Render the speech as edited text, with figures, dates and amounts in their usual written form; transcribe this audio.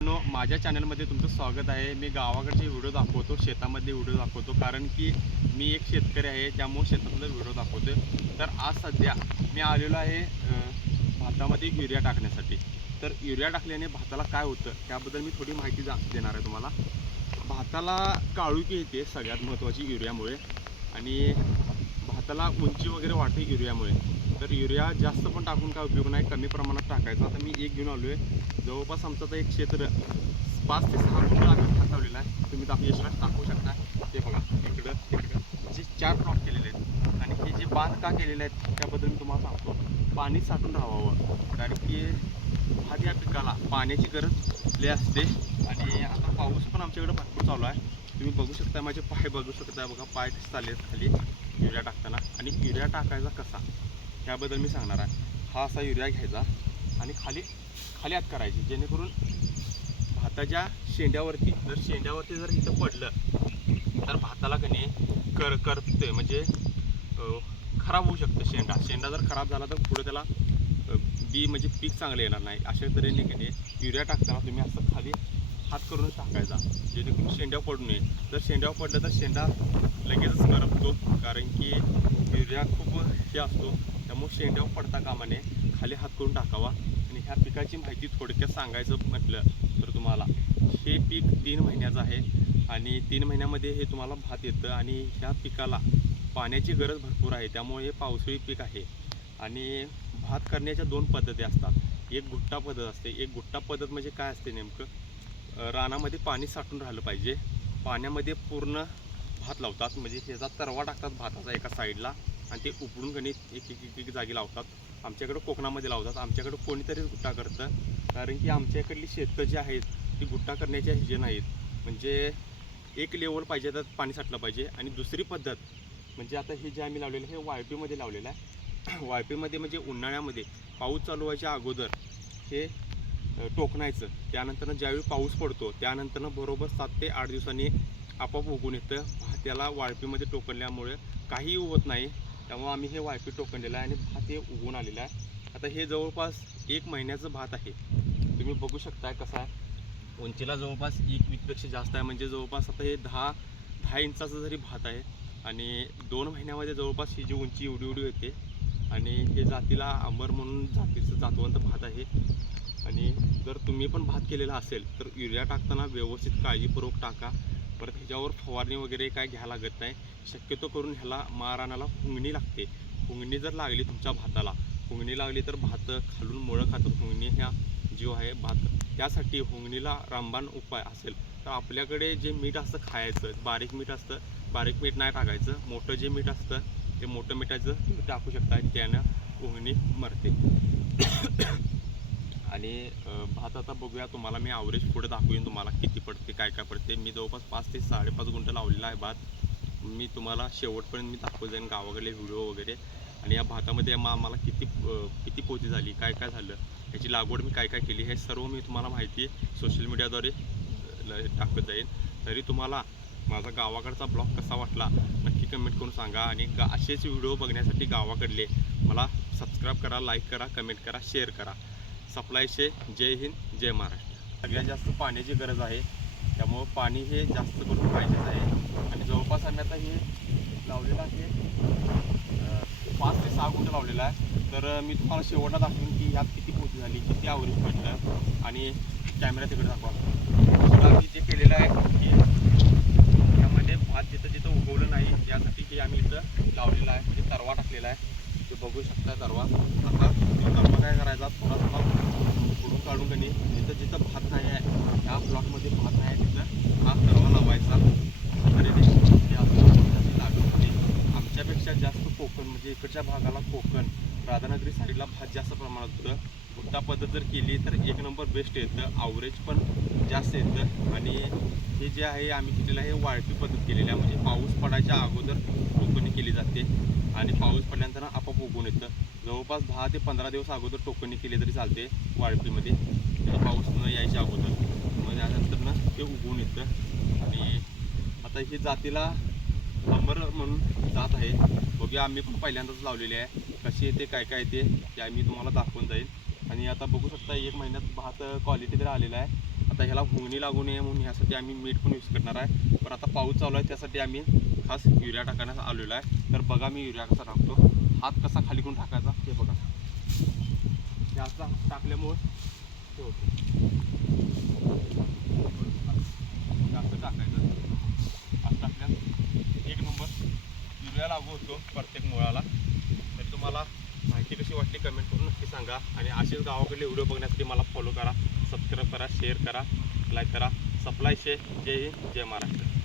माझ्या चॅनलमध्ये तुमचं स्वागत आहे. मी गावाकडचे व्हिडिओ दाखवतो, शेतामधले व्हिडिओ दाखवतो, कारण की मी एक शेतकरी आहे, त्यामुळे शेतातला व्हिडिओ दाखवतो. तर आज सध्या मी आलेलो आहे भातामध्ये युरिया टाकण्यासाठी. तर युरिया टाकल्याने भाताला काय होतं त्याबद्दल मी थोडी माहिती देणार आहे तुम्हाला. भाताला काळुकी येते सगळ्यात महत्त्वाची युरियामुळे, आणि भाताला उंची वगैरे वाढते युरियामुळे. तर युरिया जास्त पण टाकून काय उपयोग नाही, कमी प्रमाणात टाकायचा. आता मी एक घेऊन आलो आहे. जवळपास आमचं तर एक क्षेत्र 5 ते 6 गुंठ आम्ही भात लावलेला आहे. तुम्ही आपल्या दाखवू शकता. ते बघा, इकडं जे 4 प्लॉट केलेले आहेत, आणि हे जे बांध का केलेले आहेत त्याबद्दल मी तुम्हाला सांगतो. पाणी साठून राहावं, कारण की भात या पिकाला पाण्याची गरज लई असते. आणि आता पाऊस पण आमच्याकडे भरपूर चालू आहे. तुम्ही बघू शकता, माझे पाय बघू शकता. बघा पाय कसे चालले आहेत खाली युरिया टाकताना. आणि युरिया टाकायचा कसा त्याबद्दल मी सांगणार आहे. हा असा युरिया घ्यायचा आणि खाली आत करायची, जेणेकरून भाताच्या शेंड्यावरती जर इथं पडलं तर भाताला कणी करपते, म्हणजे खराब होऊ शकतं. शेंडा जर खराब झाला तर पुढे त्याला बी म्हणजे पीक चांगलं येणार नाही. अशा तऱ्हेने कणी युरिया टाकताना तुम्ही असं खाली हात करूनच टाकायचा, जेणेकरून शेंड्यावर पडू नये. जर शेंड्यावर पडलं तर शेंडा लगेचच करपतो, कारण की युरिया खूप हे असतो. त्यामुळे शेंड्यावर पडता कामा नये, खाली हात करून टाकावा. आणि ह्या पिकाची माहिती थोडक्यात सांगायचं म्हटलं तर तुम्हाला, हे पीक 3 महिन्याचं आहे, आणि 3 महिन्यामध्ये हे तुम्हाला भात येतं. आणि ह्या पिकाला पाण्याची गरज भरपूर आहे, त्यामुळे हे पावसाळी पीक आहे. आणि भात करण्याच्या 2 पद्धती असतात. एक गुट्टा पद्धत असते. एक गुट्टा पद्धत म्हणजे काय असते नेमकं, रानामध्ये पाणी साठून राहिलं पाहिजे, पाण्यामध्ये पूर्ण भात लावतात. म्हणजे ह्याचा तरवा टाकतात भाताचा एका साईडला, आणि ते उपडून गणित एक जागी लावतात. आमच्याकडं कोकणामध्ये लावतात. आमच्याकडं कोणीतरी गुट्टा करतं, कारण की आमच्याकडली शेतं जी आहेत ती गुट्टा करण्याच्या ह्याचे नाहीत. म्हणजे एक लेवल पाहिजे तर पाणी साठलं पाहिजे. आणि दुसरी पद्धत म्हणजे आता हे जे आम्ही लावलेलं हे वाळपीमध्ये लावलेलं आहे. वाळपीमध्ये म्हणजे उन्हाळ्यामध्ये पाऊस चालू व्हायच्या अगोदर हे टोकणायचं. त्यानंतर ज्यावेळी पाऊस पडतो त्यानंतर बरोबर 7 ते 8 दिवसांनी आपोआप उगवून येतं. भाताला वाळपीमध्ये टोकल्यामुळे काहीही होत नाही, त्यामुळे आम्ही हे वाळपी टोकणलेलं आहे, आणि भात हे उगवून आलेलं आहे. आता हे जवळपास 1 महिन्याचं भात आहे. तुम्ही बघू शकताय कसं आहे. उंचीला जवळपास 1 वीटपेक्षा जास्त आहे, म्हणजे जवळपास आता हे 10 इंचाचं जरी भात आहे, आणि 2 महिन्यामध्ये जवळपास ही जी उंची एवढी येते. आणि हे जातीला अंबर म्हणून जातीचं जातवंत भात आहे. आणि जर तुम्ही पण भात केलेला असेल तर युरिया टाकताना व्यवस्थित काळजीपूर्वक टाका. परत ह्याच्यावर फवारणी वगैरे काय घ्यायला लागत नाही. शक्यतो करून ह्याला मारानाला हुंगणी लागते. हुंगणी जर लागली तुमच्या भाताला, हुंगणी लागली तर भात खालून मुळं खातं. हुंगणी ह्या जीव आहे भात, त्यासाठी हुंगणीला रामबाण उपाय असेल तर आपल्याकडे जे मीठ असतं खायचं, बारीक मीठ असतं, बारीक मीठ नाही टाकायचं. मोठं जे मीठ असतं ते मोठं मिठाचं तुम्ही टाकू शकता, आणि त्यानं हुंगणी मरते. आणि भात आता बघूया, तुम्हाला मी ॲव्हरेज पुढे दाखवेन तुम्हाला किती पडते काय पडते. मी जवळपास 5 ते 5.5 गुंठ लावलेला आहे भात. मी तुम्हाला शेवटपर्यंत मी दाखवत जाईन गावाकडले व्हिडिओ वगैरे. आणि या भातामध्ये मला किती पोती झाली, काय झालं, ह्याची लागवड मी काय केली, हे सर्व मी तुम्हाला माहिती सोशल मीडियाद्वारे टाकत जाईन. तरी तुम्हाला माझा गावाकडचा ब्लॉग कसा वाटला नक्की कमेंट करून सांगा. आणि असेच व्हिडिओ बघण्यासाठी गावाकडले मला सबस्क्राईब करा, लाईक करा, कमेंट करा, शेअर करा. सप्लायचे जय हिंद, जय महाराष्ट्र. सगळ्यात जास्त पाण्याची गरज आहे, त्यामुळं पाणी हे जास्त करून पाहिजेच आहे. आणि जवळपास आम्ही आता हे लावलेलं आहे 5 ते 6 गुंठ लावलेलं आहे. तर मी तुम्हाला शेवटला दाखवेन की ह्यात किती पोती झाली, किती ॲव्हरेज पडलं. आणि कॅमेरा तिकडे दाखवा. आम्ही जे केलेलं आहे की त्यामध्ये भात जिथं उगवलं नाही यासाठी हे आम्ही इथं लावलेलं आहे, म्हणजे तरवा टाकलेला आहे. ते बघू शकता तरवा. आता तरवा काय करायचा, थोडा फोडून काढून कणी जिथं भात नाही आहे, ह्या ब्लॉकमध्ये भात नाही आहे तिथं हा तरवा लावायचा. लागवड आमच्यापेक्षा जास्त कोकण, म्हणजे इकडच्या भागाला कोकण राधानगरी साईडला भात जास्त प्रमाणात होतं. गुट्टा पद्धत जर केली तर 1 नंबर बेस्ट येतं, ॲव्हरेज पण जास्त येतं. आणि हे जे आहे आम्ही केलेलं आहे वाळपी पद्धत केलेली आहे, म्हणजे पाऊस पडायच्या अगोदर टोकणी केली जाते, आणि पाऊस पडल्यानंतर आपोआप उगवून येतं. जवळपास 10 ते 15 दिवस अगोदर टोकणी केली तरी चालते वाळपीमध्ये, त्याचा पाऊस न यायच्या अगोदर. मग त्यानंतर ते उगवून येतं. आणि आता ही जातीला अंबर म्हणून जात आहे. बघूया, आम्ही पण पहिल्यांदाच लावलेली आहे. कशी येते काय येते ते आम्ही तुम्हाला दाखवून जाईल. आणि आता बघू शकता 1 महिन्यात भात क्वालिटी तर आलेला आहे. आता आता ह्याला हुंगणी लागू नये म्हणून ह्यासाठी आम्ही मीठ पण यूज करणार आहे. पण आता पाऊस चालू आहे त्यासाठी आम्ही खास युरिया टाकण्यास आलेलो आहे. तर बघा मी युरिया कसा टाकतो. हात कसा खाली करून टाकायचा ते बघा. जास्त टाकल्यामुळं हे होतं. जास्त टाकायचं. आज टाकल्यास एक नंबर युरिया लागू होतो प्रत्येक मुळाला. तर तुम्हाला माहिती कशी वाटली कमेंट करून नक्की सांगा. आणि असेच गावाकडले व्हिडिओ बघण्यासाठी मला फॉलो करा, सबस्क्राईब करा, शेअर करा, लाईक करा. Supply share. जय हिंद, जय महाराष्ट्र.